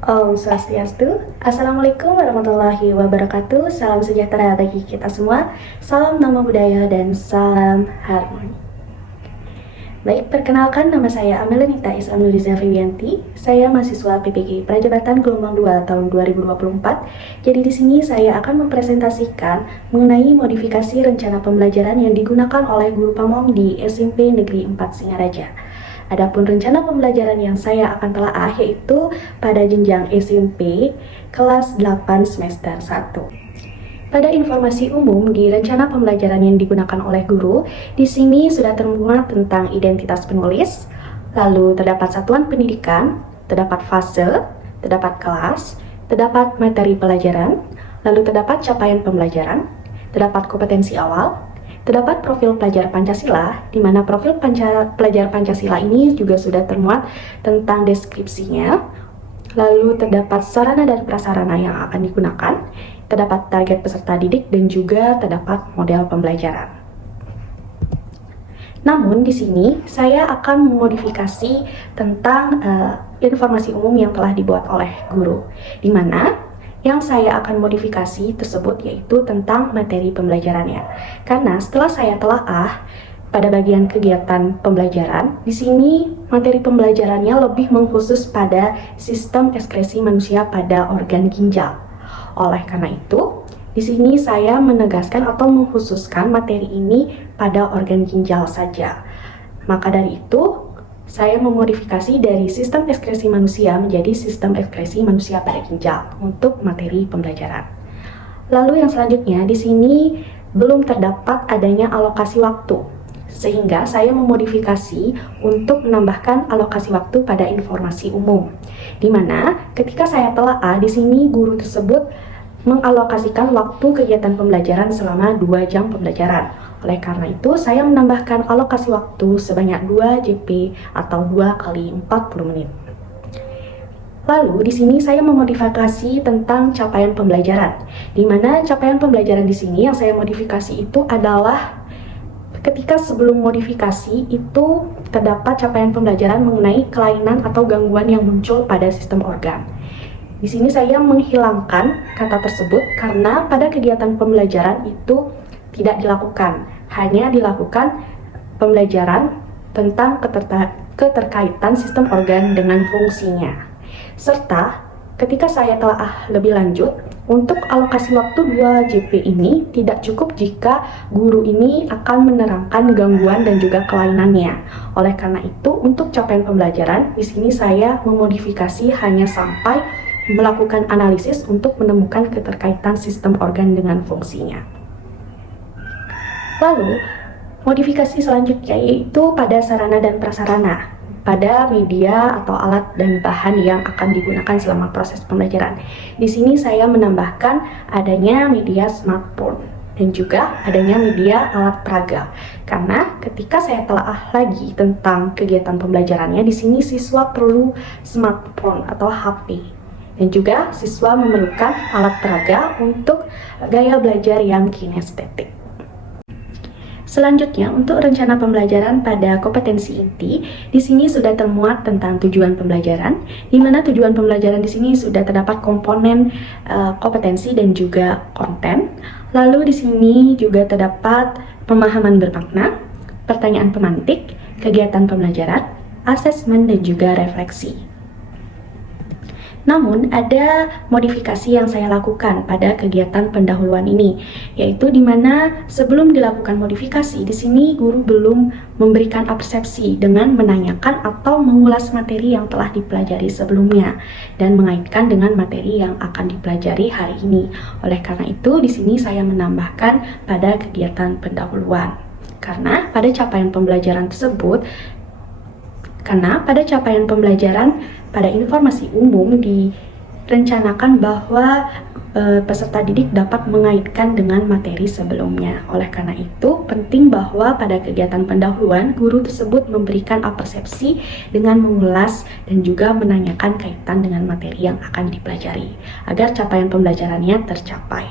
Om Swastiastu. Assalamualaikum warahmatullahi wabarakatuh. Salam sejahtera bagi kita semua. Salam nama budaya dan salam harmoni. Baik, perkenalkan nama saya Amelenita Isam Nuriza Febianti. Saya mahasiswa PPG Prajabatan Gelombang 2 tahun 2024. Jadi di sini saya akan mempresentasikan mengenai modifikasi rencana pembelajaran yang digunakan oleh guru pamong di SMP Negeri 4 Singaraja. Adapun rencana pembelajaran yang saya akan telaah yaitu pada jenjang SMP kelas 8 semester 1. Pada informasi umum di rencana pembelajaran yang digunakan oleh guru, di sini sudah termuat tentang identitas penulis, lalu terdapat satuan pendidikan, terdapat fase, terdapat kelas, terdapat materi pelajaran, lalu terdapat capaian pembelajaran, terdapat kompetensi awal, terdapat profil pelajar Pancasila, di mana profil pelajar Pancasila ini juga sudah termuat tentang deskripsinya, lalu terdapat sarana dan prasarana yang akan digunakan, terdapat target peserta didik, dan juga terdapat model pembelajaran. Namun di sini saya akan memodifikasi tentang informasi umum yang telah dibuat oleh guru, di mana yang saya akan modifikasi tersebut yaitu tentang materi pembelajarannya. Karena setelah saya telaah pada bagian kegiatan pembelajaran, di sini materi pembelajarannya lebih mengkhusus pada sistem ekskresi manusia pada organ ginjal. Oleh karena itu, di sini saya menegaskan atau mengkhususkan materi ini pada organ ginjal saja. Maka dari itu, saya memodifikasi dari sistem ekskresi manusia menjadi sistem ekskresi manusia pada ginjal untuk materi pembelajaran. Lalu yang selanjutnya, di sini belum terdapat adanya alokasi waktu, sehingga saya memodifikasi untuk menambahkan alokasi waktu pada informasi umum. Di mana ketika saya telaah, di sini guru tersebut mengalokasikan waktu kegiatan pembelajaran selama 2 jam pembelajaran. Oleh karena itu, saya menambahkan alokasi waktu sebanyak 2 JP atau 2 kali 40 menit. Lalu, di sini saya memodifikasi tentang capaian pembelajaran, di mana capaian pembelajaran di sini yang saya modifikasi itu adalah ketika sebelum modifikasi itu terdapat capaian pembelajaran mengenai kelainan atau gangguan yang muncul pada sistem organ. Di sini saya menghilangkan kata tersebut karena pada kegiatan pembelajaran itu tidak dilakukan, hanya dilakukan pembelajaran tentang keterkaitan sistem organ dengan fungsinya. Serta ketika saya telaah lebih lanjut, untuk alokasi waktu 2 JP ini tidak cukup jika guru ini akan menerangkan gangguan dan juga kelainannya. Oleh karena itu, untuk capaian pembelajaran, di sini saya memodifikasi hanya sampai melakukan analisis untuk menemukan keterkaitan sistem organ dengan fungsinya. Lalu, modifikasi selanjutnya yaitu pada sarana dan prasarana, pada media atau alat dan bahan yang akan digunakan selama proses pembelajaran. Di sini saya menambahkan adanya media smartphone dan juga adanya media alat peraga. Karena ketika saya telaah lagi tentang kegiatan pembelajarannya, di sini siswa perlu smartphone atau HP. Dan juga siswa memerlukan alat peraga untuk gaya belajar yang kinestetik. Selanjutnya, untuk rencana pembelajaran pada kompetensi inti, di sini sudah termuat tentang tujuan pembelajaran, di mana tujuan pembelajaran di sini sudah terdapat komponen kompetensi dan juga konten. Lalu di sini juga terdapat pemahaman bermakna, pertanyaan pemantik, kegiatan pembelajaran, asesmen dan juga refleksi. Namun, ada modifikasi yang saya lakukan pada kegiatan pendahuluan ini, yaitu di mana sebelum dilakukan modifikasi, di sini guru belum memberikan persepsi dengan menanyakan atau mengulas materi yang telah dipelajari sebelumnya dan mengaitkan dengan materi yang akan dipelajari hari ini. Oleh karena itu, di sini saya menambahkan pada kegiatan pendahuluan. Karena pada capaian pembelajaran pada informasi umum direncanakan bahwa peserta didik dapat mengaitkan dengan materi sebelumnya. Oleh karena itu, penting bahwa pada kegiatan pendahuluan, guru tersebut memberikan persepsi dengan mengulas dan juga menanyakan kaitan dengan materi yang akan dipelajari, agar capaian pembelajarannya tercapai.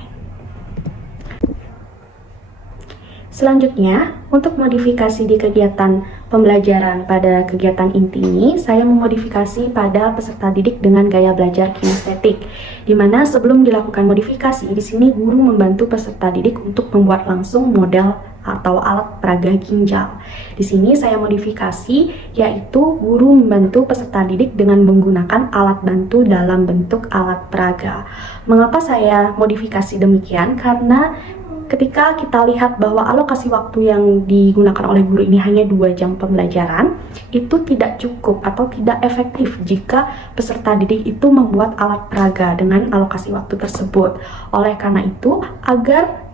Selanjutnya, untuk modifikasi di kegiatan pembelajaran pada kegiatan inti ini, saya memodifikasi pada peserta didik dengan gaya belajar kinestetik, di mana sebelum dilakukan modifikasi, di sini guru membantu peserta didik untuk membuat langsung model atau alat peraga ginjal. Di sini saya modifikasi, yaitu guru membantu peserta didik dengan menggunakan alat bantu dalam bentuk alat peraga. Mengapa saya modifikasi demikian? Karena ketika kita lihat bahwa alokasi waktu yang digunakan oleh guru ini hanya 2 jam pembelajaran, itu tidak cukup atau tidak efektif jika peserta didik itu membuat alat peraga dengan alokasi waktu tersebut. Oleh karena itu, agar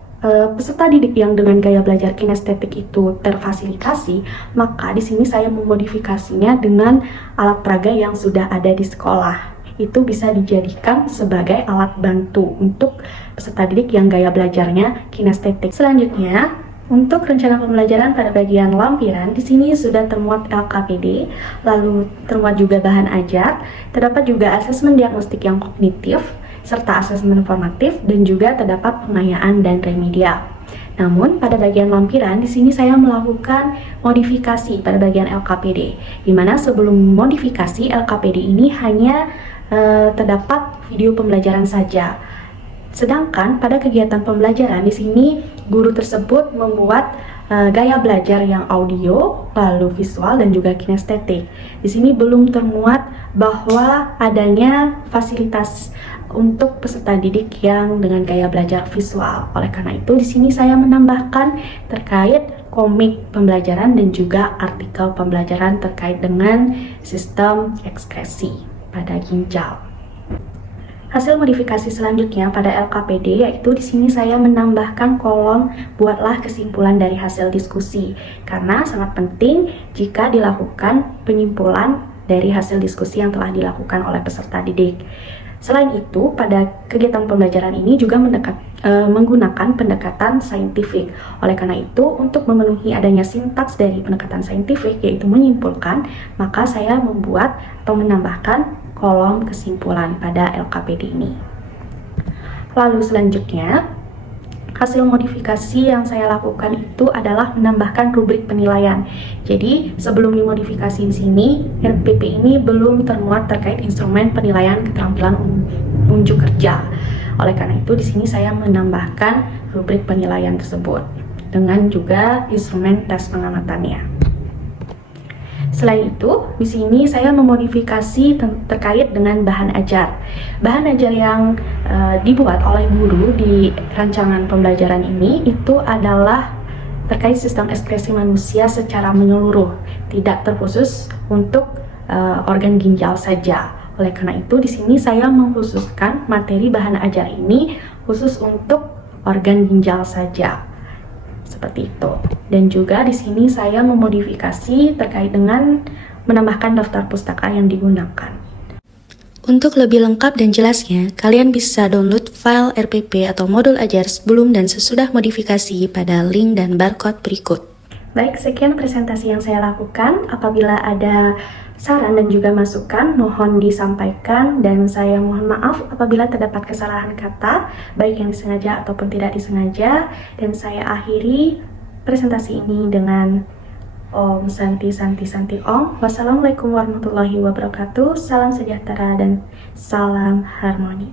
peserta didik yang dengan gaya belajar kinestetik itu terfasilitasi, maka di sini saya memodifikasinya dengan alat peraga yang sudah ada di sekolah. Itu bisa dijadikan sebagai alat bantu untuk peserta didik yang gaya belajarnya kinestetik. Selanjutnya, untuk rencana pembelajaran pada bagian lampiran, di sini sudah termuat LKPD, lalu termuat juga bahan ajar, terdapat juga asesmen diagnostik yang kognitif, serta asesmen formatif, dan juga terdapat pengayaan dan remedial. Namun pada bagian lampiran di sini saya melakukan modifikasi pada bagian LKPD, di mana sebelum modifikasi LKPD ini hanya terdapat video pembelajaran saja. Sedangkan pada kegiatan pembelajaran di sini guru tersebut membuat gaya belajar yang audio, lalu visual dan juga kinestetik. Di sini belum termuat bahwa adanya fasilitas untuk peserta didik yang dengan gaya belajar visual. Oleh karena itu, di sini saya menambahkan terkait komik pembelajaran dan juga artikel pembelajaran terkait dengan sistem ekskresi pada ginjal. Hasil modifikasi selanjutnya pada LKPD, yaitu di sini saya menambahkan kolom buatlah kesimpulan dari hasil diskusi, karena sangat penting jika dilakukan penyimpulan dari hasil diskusi yang telah dilakukan oleh peserta didik. Selain itu, pada kegiatan pembelajaran ini juga menggunakan pendekatan saintifik. Oleh karena itu, untuk memenuhi adanya sintaks dari pendekatan saintifik, yaitu menyimpulkan, maka saya membuat atau menambahkan kolom kesimpulan pada LKPD ini. Lalu selanjutnya, hasil modifikasi yang saya lakukan itu adalah menambahkan rubrik penilaian. Jadi sebelum dimodifikasi di sini, RPP ini belum termuat terkait instrumen penilaian keterampilan unjuk kerja. Oleh karena itu di sini saya menambahkan rubrik penilaian tersebut dengan juga instrumen tes pengamatannya. Selain itu, di sini saya memodifikasi terkait dengan bahan ajar. Bahan ajar yang dibuat oleh guru di rancangan pembelajaran ini itu adalah terkait sistem ekskresi manusia secara menyeluruh, tidak terkhusus untuk organ ginjal saja. Oleh karena itu, di sini saya mengkhususkan materi bahan ajar ini khusus untuk organ ginjal saja. Seperti itu. Dan juga di sini saya memodifikasi terkait dengan menambahkan daftar pustaka yang digunakan. Untuk lebih lengkap dan jelasnya, kalian bisa download file RPP atau modul ajar sebelum dan sesudah modifikasi pada link dan barcode berikut. Baik, sekian presentasi yang saya lakukan. Apabila ada saran dan juga masukan, mohon disampaikan, dan saya mohon maaf apabila terdapat kesalahan kata, baik yang disengaja ataupun tidak disengaja. Dan saya akhiri presentasi ini dengan Om Santi Santi Santi Om. Wassalamualaikum warahmatullahi wabarakatuh. Salam sejahtera dan salam harmoni.